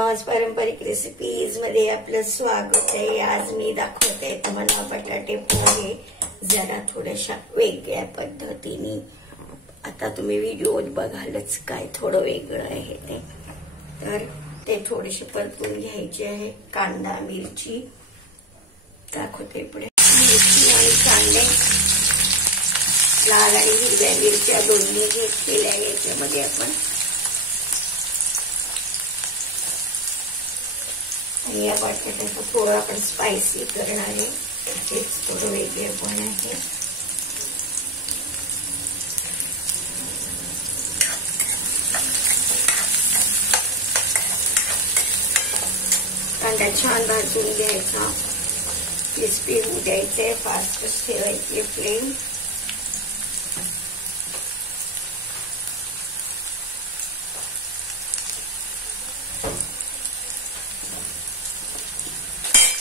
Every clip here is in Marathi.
आज पारंपरिक रेसिपीज मध्ये आपलं स्वागत आहे। आज मी दाखवते तुम्हाला बटाटे पोहे जरा थोड्याशा वेगळ्या पद्धतीने। आता तुम्ही व्हिडिओ बघालच काय थोडं वेगळं आहे ते, तर ते थोडेसे परतून घ्यायचे आहे। कांदा मिरची दाखवते पुढे, मिरची आणि कांदे लाल आणि हिरव्या मिरच्या दोन्ही घेतलेल्या याच्यामध्ये आपण, आणि या बटाट्याचं थोडं आपण स्पायसी करणार आहे, त्याचेच थोडं वेगळेपण आहे। कांदा छान भाजून घ्यायचा, क्रिस्पी होऊ द्यायचे, फास्टच ठेवायची फ्लेम।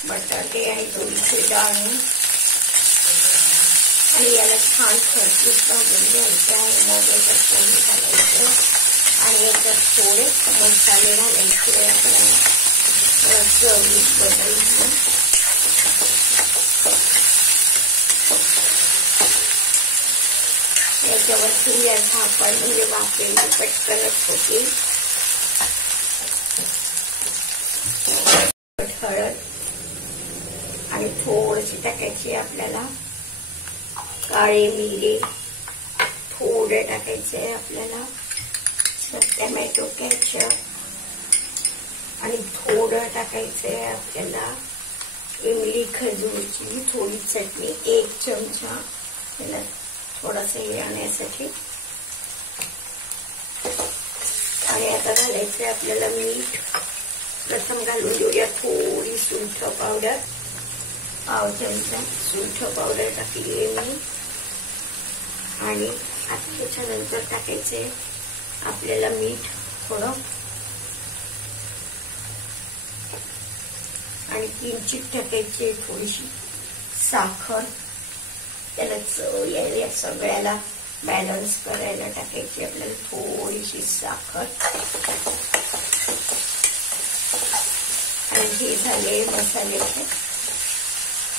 बटाटे आणि थोडीशी डाळ आणि याला छान खरपूस भाजून घ्यायचं आहे। मग याच्यात पोहे घालायचे आणि याच्यात थोडे मसाले घालायचे आपल्याला चवीत बदल म्हणून। याच्यावरती या झाकण म्हणजे वाफेल पटकनच होतील। हळद आणि थोडीशी टाकायची आपल्याला काळे मिरे, थोडे टाकायचे आपल्याला टोमॅटो केचप, आणि थोडं टाकायचे आपल्याला इमली खजूरची थोडी चटणी, 1 चमचा, त्याला थोडंसं हे आणण्यासाठी। आणि आता घालायचे आपल्याला मीठ। प्रथम घालून घेऊया थोडी सुंठ पावडर, पाव चमचा सुंठ पावडर टाकली आहे मी। आणि आता त्याच्यानंतर टाकायचे आपल्याला मीठ थोडं, आणि किंचित टाकायची थोडीशी साखर, त्याला चव यायला सगळ्याला बॅलन्स करायला टाकायची आपल्याला थोडीशी साखर। आणि हे झाले मसाल्याचे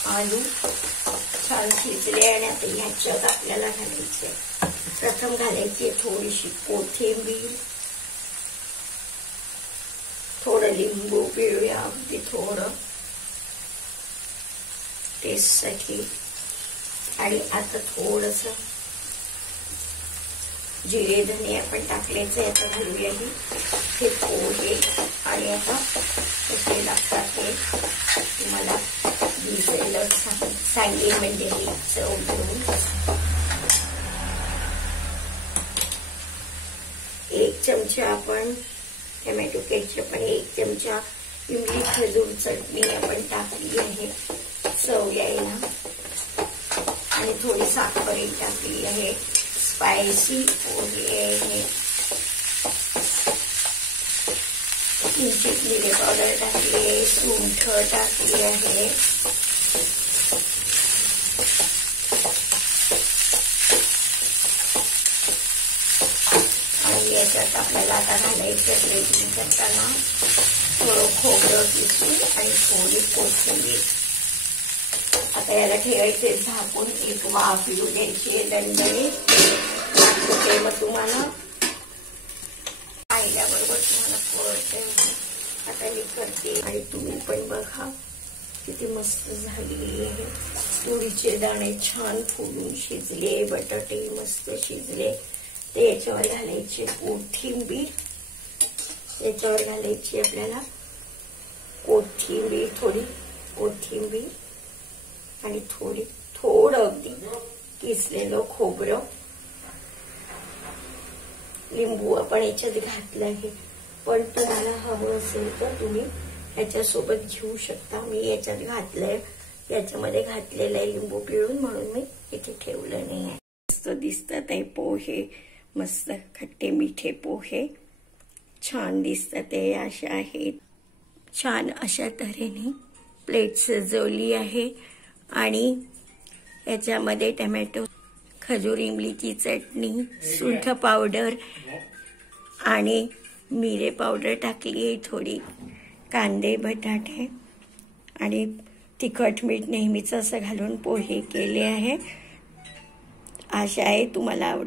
आलू छान शिजले, आणि आता ह्याच्यात आपल्याला घालायचे, प्रथम घालायची थोडीशी कोथिंबीर, थोडं लिंबू पिळूया अगदी थोडं टेस्टसाठी। आणि आता थोडस जिरे धने आपण टाकल्याचं आता घालूया हे पोहे। आणि आता कसे लागतात ते तुम्हाला दिसेलच, सांगेल म्हणजे ही चव घेऊन। 1 चमचा आपण टोमॅटो केचप आणि 1 चमचा इमली खजूर चटणी आपण टाकली आहे चव यायला, आणि थोडी साखरही टाकली आहे। स्पायसी पोहे आहे, किंचित मिरे पावडर टाकली आहे, सुंठ टाकली आहे, आणि याच्यात आपल्याला आता घालायचं ग्रेव्ही करताना थोडं खोबरं किसून आणि थोडी कोथिंबीर। आता याला ठेवायचे झाकून, एक वाफ येऊ द्यायची दणदणीत। दाखवते मग तुम्हाला, पाहिल्याबरोबर तुम्हाला कळते। आता मी करते आणि तुम्ही पण बघा किती मस्त झालेली आहे। तुरीचे दाणे छान फुलून शिजले, बटाटे मस्त शिजले। ते याच्यावर घालायचे कोथिंबीर, याच्यावर घालायची आपल्याला कोथिंबीर, थोडी कोथिंबीर, आणि थोडं अगदी किसलेलं खोबरं, लिंबू आपण याच्यात घातलं आहे, पण तुम्हाला हवं असेल तर तुम्ही याच्यासोबत घेऊ शकता। मी याच्यात घातलंय, याच्यामध्ये घातलेलं आहे लिंबू पिळून, म्हणून मी इथे ठेवलं नाही आहे। मस्त दिसतात आहे पोहे, मस्त खट्टे मिठे पोहे छान दिसतात ते असे आहेत। छान अशा तऱ्हेने प्लेट सजवली आहे, आणि याच्यामध्ये टोमॅटो खजूर इमलीची चटणी, सुंठ पावडर आणि मिरे पावडर टाकली आहे थोडी, कांदे बटाटे आणि तिखट मीठ नेहमीच असं घालून पोहे केले आहे. आशा आहे तुम्हाला आवडेल.